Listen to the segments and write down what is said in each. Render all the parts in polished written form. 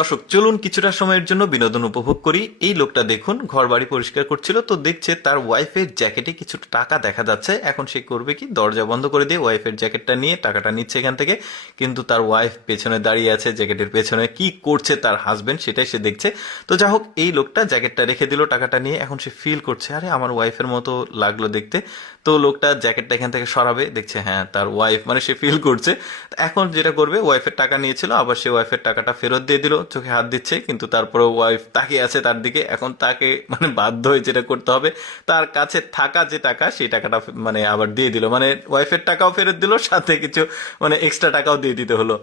দর্শক চলুন কিছুটা সময়ের জন্য বিনোদন উপভোগ করি। এই লোকটা দেখুন ঘর বাড়ি পরিষ্কার করছিল, তো দেখছে তার ওয়াইফের জ্যাকেটে কিছু টাকা দেখা যাচ্ছে। এখন সে করবে কি, দরজা বন্ধ করে দিয়ে ওয়াইফের জ্যাকেটটা নিয়ে টাকাটা নিচ্ছে এখান থেকে। কিন্তু তার ওয়াইফ পেছনে দাঁড়িয়ে আছে, জ্যাকেটের পেছনে কি করছে তার হাজবেন্ড সেটাই সে দেখছে। তো যা হোক, এই লোকটা জ্যাকেটটা রেখে দিল টাকাটা নিয়ে। এখন সে ফিল করছে, আরে আমার ওয়াইফের মতো লাগলো দেখতে। তো লোকটা জ্যাকেটটা এখান থেকে সরাবে, দেখছে হ্যাঁ তার ওয়াইফ, মানে সে ফিল করছে। এখন যেটা করবে, ওয়াইফের টাকা নিয়েছিল, আবার সে ওয়াইফের টাকাটা ফেরত দিয়ে দিল, চোখে হাত দিচ্ছে, কিন্তু তারপরে ওয়াইফ তাকিয়ে আছে তার দিকে। এখন তাকে মানে বাধ্য হয়ে যেটা করতে হবে, তার কাছে থাকা যে টাকা সেই টাকাটা মানে আবার দিয়ে দিল, মানে ওয়াইফের টাকাও ফেরত দিল, সাথে কিছু মানে এক্সট্রা টাকাও দিয়ে দিতে হলো।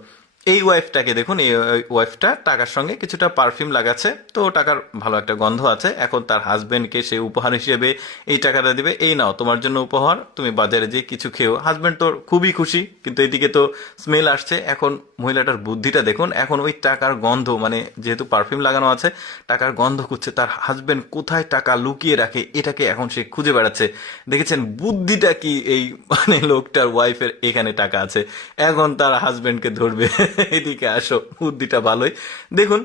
এই ওয়াইফটাকে দেখুন, এই ওয়াইফটা টাকার সঙ্গে কিছুটা পারফিউম লাগাচ্ছে, তো টাকার ভালো একটা গন্ধ আছে। এখন তার হাজবেন্ডকে সে উপহার হিসেবে এই টাকাটা দিবে, এই নাও তোমার জন্য উপহার, তুমি বাজারে যে কিছু খেও। হাজবেন্ড তো খুবই খুশি, কিন্তু এদিকে তো স্মেল আসছে। এখন মহিলাটার বুদ্ধিটা দেখুন, এখন ওই টাকার গন্ধ, মানে যেহেতু পারফিউম লাগানো আছে, টাকার গন্ধ খুঁজছে। তার হাজবেন্ড কোথায় টাকা লুকিয়ে রাখে এটাকে এখন সে খুঁজে বেড়াচ্ছে। দেখেছেন বুদ্ধিটা কি, এই মানে লোকটার ওয়াইফের এখানে টাকা আছে, এখন তার হাজবেন্ডকে ধরবে। এদিকে আসো, বুদ্ধিটা ভালোই। দেখুন,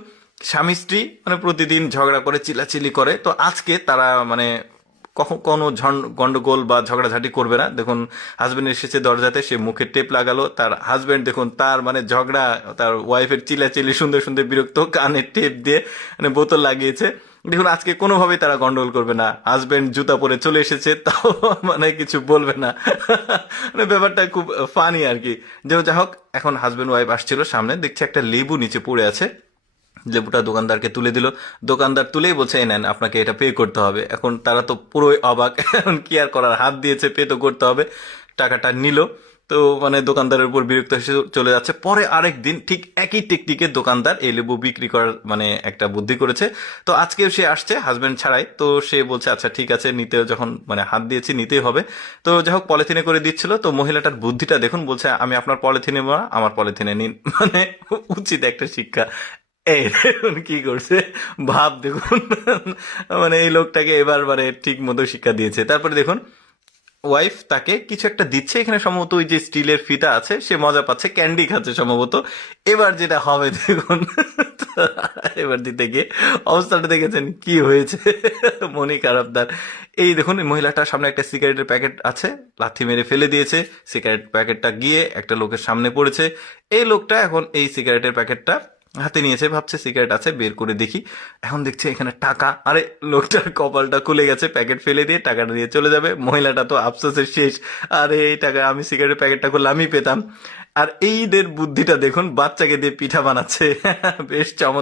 স্বামী স্ত্রী মানে প্রতিদিন ঝগড়া করে, চিল্লাচিল্লি করে, তো আজকে তারা মানে কখন কোনো গন্ডগোল বা ঝগড়াঝাটি করবে না। দেখুন, হাজবেন্ড এসেছে দরজাতে, সে মুখে টেপ লাগালো। তার হাজবেন্ড দেখুন, তার মানে ঝগড়া, তার ওয়াইফের চিল্লাচিল্লি শুনতে শুনতে বিরক্ত, কানে টেপ দিয়ে মানে বোতল লাগিয়েছে। দেখুন, আজকে কোনোভাবেই তারা গন্ডগোল করবে না। হাজবেন্ড জুতা পরে চলে এসেছে, তাও মানে কিছু বলবে না। মানে ব্যাপারটা খুব ফানি আর কি। যা হোক, এখন হাজবেন্ড ওয়াইফ আসছিল সামনে, দেখছে একটা লেবু নিচে পড়ে আছে। লেবুটা দোকানদারকে তুলে দিল। দোকানদার তুলেই বলছে, এই নেন, আপনাকে এটা পে করতে হবে। এখন তারা তো পুরোই অবাক, এখন কি আর করার, হাত দিয়েছে, পে তো করতে হবে। টাকাটা নিল। তো মানে দোকানদারের উপর বিরক্ত এসে চলে যাচ্ছে। পরে আরেক দিন ঠিক একই টেকনিকে দোকানদার এই লেবু বিক্রি করার মানে একটা বুদ্ধি করেছে। তো আজকেও সে আসছে হাজবেন্ড ছাড়াই, তো সে বলছে আচ্ছা ঠিক আছে, নিতে যখন মানে হাত দিয়েছি নিতেই হবে। তো যাই হোক, পলিথিনে করে দিচ্ছিল। তো মহিলাটার বুদ্ধিটা দেখুন, বলছে আমি আপনার পলিথিনে না, আমার পলিথিনে নিন। মানে উচিত একটা শিক্ষা। এই দেখুন কি করছে, ভাব দেখুন। মানে এই লোকটাকে এবার মানে ঠিক মতো শিক্ষা দিয়েছে। তারপরে দেখুন, ওয়াইফ তাকে কিছু একটা দিচ্ছে, এখানে সম্ভবত ওই যে স্টিলের ফিতা আছে, সে মজা পাচ্ছে, ক্যান্ডি খাচ্ছে সম্ভবত। এবার যেটা হবে দেখুন, এবার দিতে গিয়ে অবস্থাটা দেখেছেন কি হয়েছে, মনি খারাপ তার। এই দেখুন, এই মহিলাটার সামনে একটা সিগারেটের প্যাকেট আছে, লাথি মেরে ফেলে দিয়েছে। সিগারেট প্যাকেটটা গিয়ে একটা লোকের সামনে পড়েছে। এই লোকটা এখন এই সিগারেটের প্যাকেটটা হাতে নিয়েছে, ভাবছে সিগারেট আছে, বের করে দেখি। এখন দেখছে এখানে টাকা। আরে লোকটার কপালটা খুলে গেছে, প্যাকেট ফেলে দিয়ে টাকাটা দিয়ে চলে যাবে। মহিলাটা তো আফসোসের শেষ, আরে এই টাকা আমি সিগারেটের প্যাকেটটা করলে আমি পেতাম। আর এইদের বুদ্ধিটা দেখুন, বাচ্চাকে দিয়ে পিঠা বানাচ্ছে। বেশ চমৎকার।